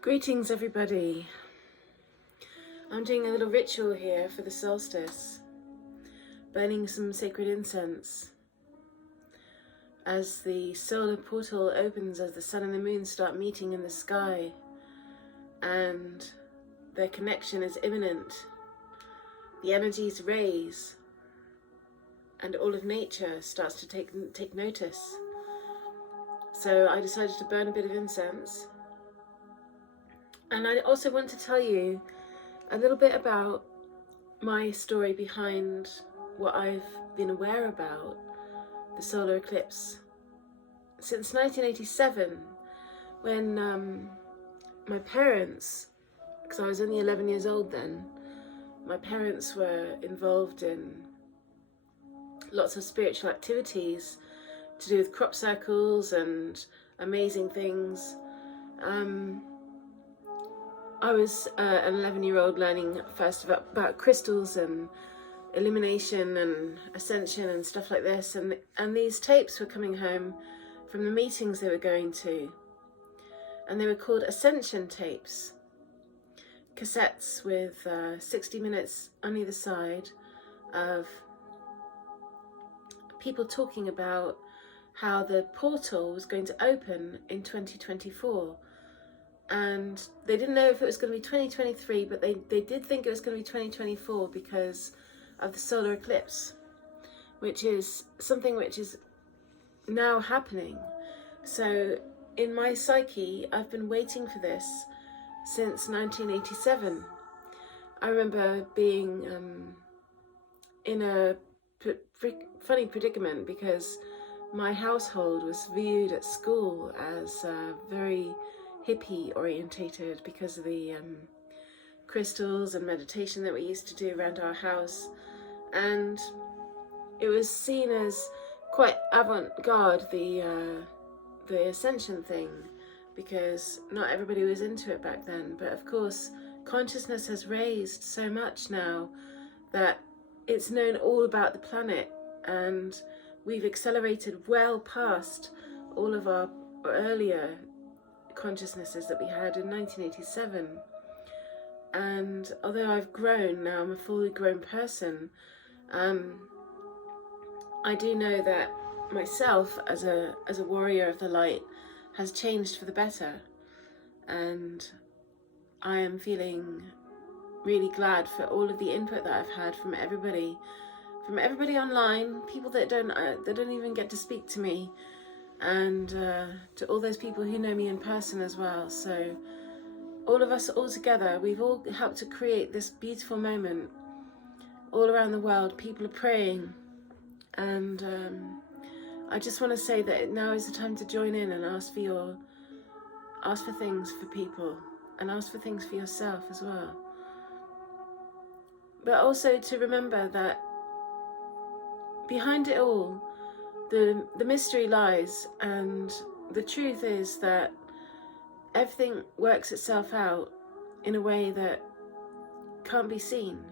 Greetings everybody. I'm doing a little ritual here for the solstice, burning some sacred incense. As the solar portal opens, as the sun and the moon start meeting in the sky and their connection is imminent, the energies raise and all of nature starts to take notice. So I decided to burn a bit of incense. And I also want to tell you a little bit about my story behind what I've been aware about the solar eclipse. Since 1987, when my parents, because I was only 11 years old then, my parents were involved in lots of spiritual activities to do with crop circles and amazing things. I was an 11-year-old learning first about crystals and illumination and ascension and stuff like this, and these tapes were coming home from the meetings they were going to, and they were called ascension tapes, cassettes with 60 minutes on either side of people talking about how the portal was going to open in 2024. And they didn't know if it was going to be 2023, but they did think it was going to be 2024 because of the solar eclipse, which is something which is now happening. So in my psyche, I've been waiting for this since 1987. I remember being in a funny predicament because my household was viewed at school as very hippie orientated because of the crystals and meditation that we used to do around our house, and it was seen as quite avant-garde, the ascension thing, because not everybody was into it back then. But of course consciousness has raised so much now that it's known all about the planet, and we've accelerated well past all of our earlier consciousnesses that we had in 1987. And although I've grown now, I'm a fully grown person, I do know that myself as a warrior of the light has changed for the better, and I am feeling really glad for all of the input that I've had from everybody online, people that don't even get to speak to me, and to all those people who know me in person as well. So all of us all together, we've all helped to create this beautiful moment all around the world. People are praying, and I just want to say that now is the time to join in and ask for things for people, and ask for things for yourself as well. But also to remember that behind it all, the mystery lies, and the truth is that everything works itself out in a way that can't be seen.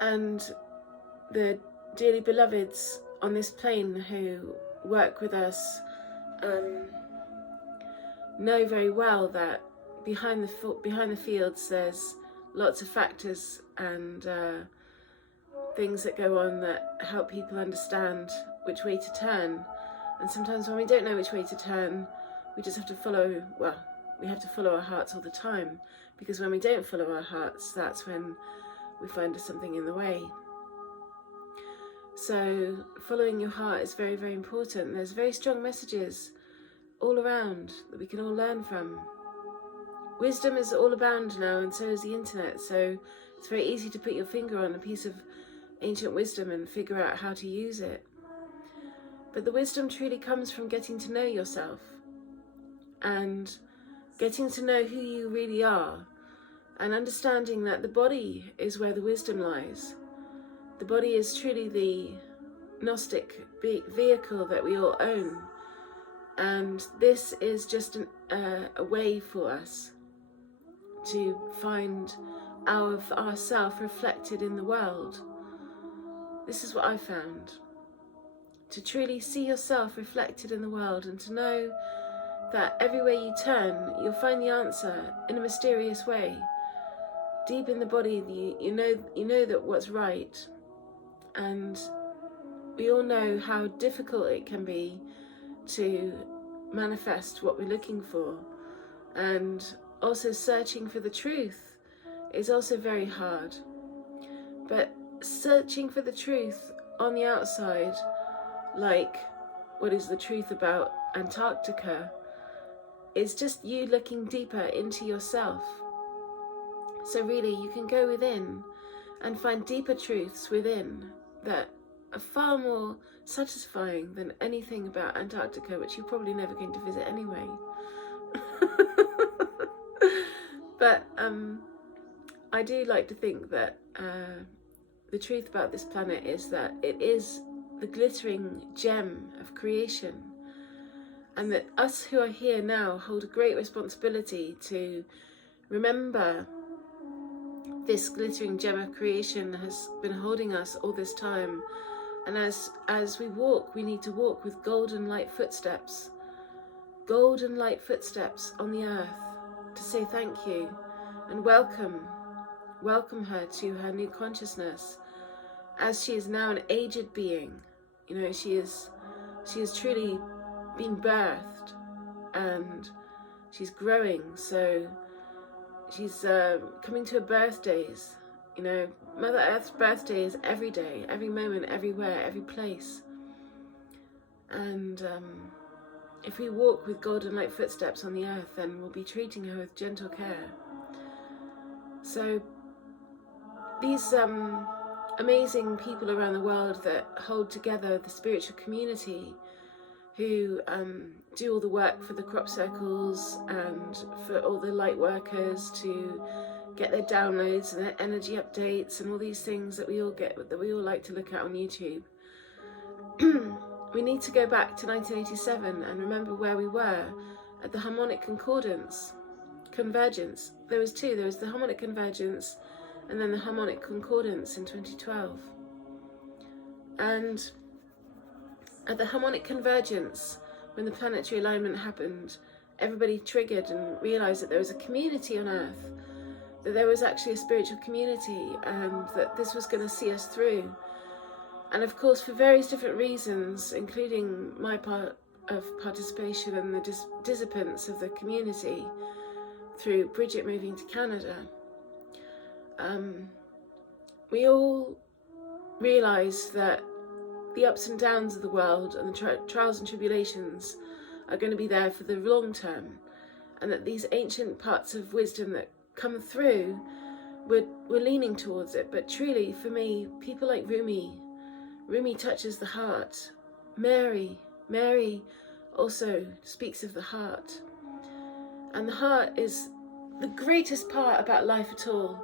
And the dearly beloveds on this plane who work with us know very well that behind the fields there's lots of factors and things that go on that help people understand which way to turn. And sometimes when we don't know which way to turn, we just have to follow, we have to follow our hearts all the time, because when we don't follow our hearts, that's when we find something in the way. So following your heart is very, very important. There's very strong messages all around that we can all learn from. Wisdom is all abound now, and so is the internet, so it's very easy to put your finger on a piece of ancient wisdom and figure out how to use it. But the wisdom truly comes from getting to know yourself and getting to know who you really are, and understanding that the body is where the wisdom lies. The body is truly the Gnostic vehicle that we all own, and this is just a way for us to find ourself reflected in the world. This is what I found. To truly see yourself reflected in the world, and to know that everywhere you turn, you'll find the answer in a mysterious way. Deep in the body, you know that what's right. And we all know how difficult it can be to manifest what we're looking for. And also searching for the truth is also very hard. But searching for the truth on the outside, like what is the truth about Antarctica, is just you looking deeper into yourself. So really you can go within and find deeper truths within that are far more satisfying than anything about Antarctica, which you're probably never going to visit anyway. But I do like to think that the truth about this planet is that it is the glittering gem of creation, and that us who are here now hold a great responsibility to remember this glittering gem of creation has been holding us all this time. And as we walk, we need to walk with golden light footsteps on the earth, to say thank you and welcome her to her new consciousness, as she is now an aged being. You know, she has truly been birthed, and she's growing. So she's coming to her birthdays. You know, Mother Earth's birthday is every day, every moment, everywhere, every place. And if we walk with golden light footsteps on the earth, then we'll be treating her with gentle care. So these amazing people around the world that hold together the spiritual community, who do all the work for the crop circles and for all the light workers to get their downloads and their energy updates and all these things that we all get, that we all like to look at on YouTube. We need to go back to 1987 and remember where we were at the harmonic convergence. There was two. There was the harmonic convergence and then the harmonic concordance in 2012. And at the harmonic convergence, when the planetary alignment happened, everybody triggered and realized that there was a community on Earth, that there was actually a spiritual community, and that this was going to see us through. And of course, for various different reasons, including my part of participation and the participants of the community through Bridget moving to Canada, we all realised that the ups and downs of the world and the trials and tribulations are going to be there for the long term, and that these ancient parts of wisdom that come through, we're leaning towards it. But truly, for me, people like Rumi touches the heart. Mary also speaks of the heart. And the heart is the greatest part about life at all.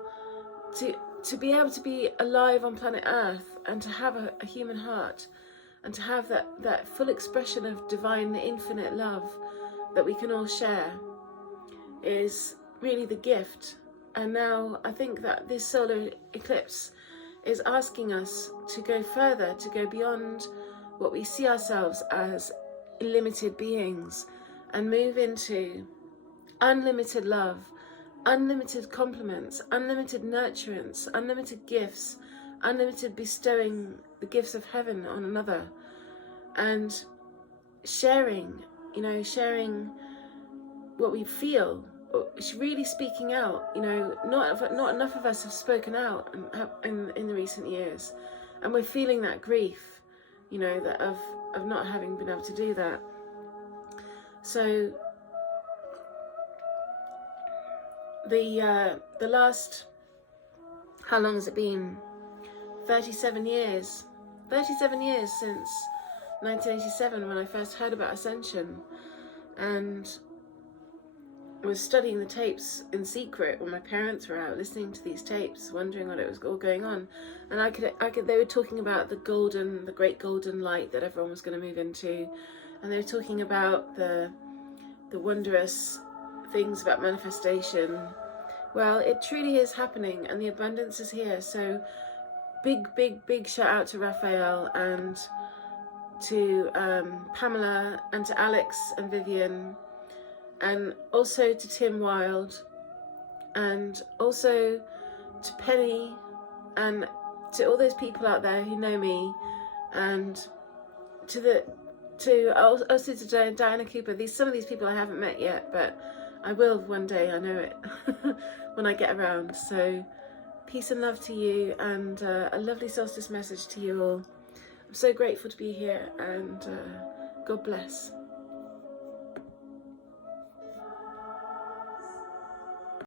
To be able to be alive on planet Earth and to have a human heart and to have that full expression of divine infinite love that we can all share is really the gift. And now I think that this solar eclipse is asking us to go further, to go beyond what we see ourselves as limited beings, and move into unlimited love, unlimited compliments, unlimited nurturance, unlimited gifts, unlimited bestowing the gifts of heaven on another, and sharing what we feel, really speaking out. You know, not enough of us have spoken out in the recent years, and we're feeling that grief, you know, that of not having been able to do that. So the last, how long has it been? 37 years. 37 years since 1987, when I first heard about ascension, and was studying the tapes in secret when my parents were out, listening to these tapes, wondering what it was all going on. And I could. They were talking about the great golden light that everyone was going to move into, and they were talking about the wondrous things about manifestation. Well, it truly is happening, and the abundance is here. So big shout out to Raphael, and to Pamela, and to Alex and Vivian, and also to Tim Wilde, and also to Penny, and to all those people out there who know me, and also to Diana Cooper. Some of these people I haven't met yet, but I will one day, I know it, when I get around. So peace and love to you, and a lovely solstice message to you all. I'm so grateful to be here, and God bless.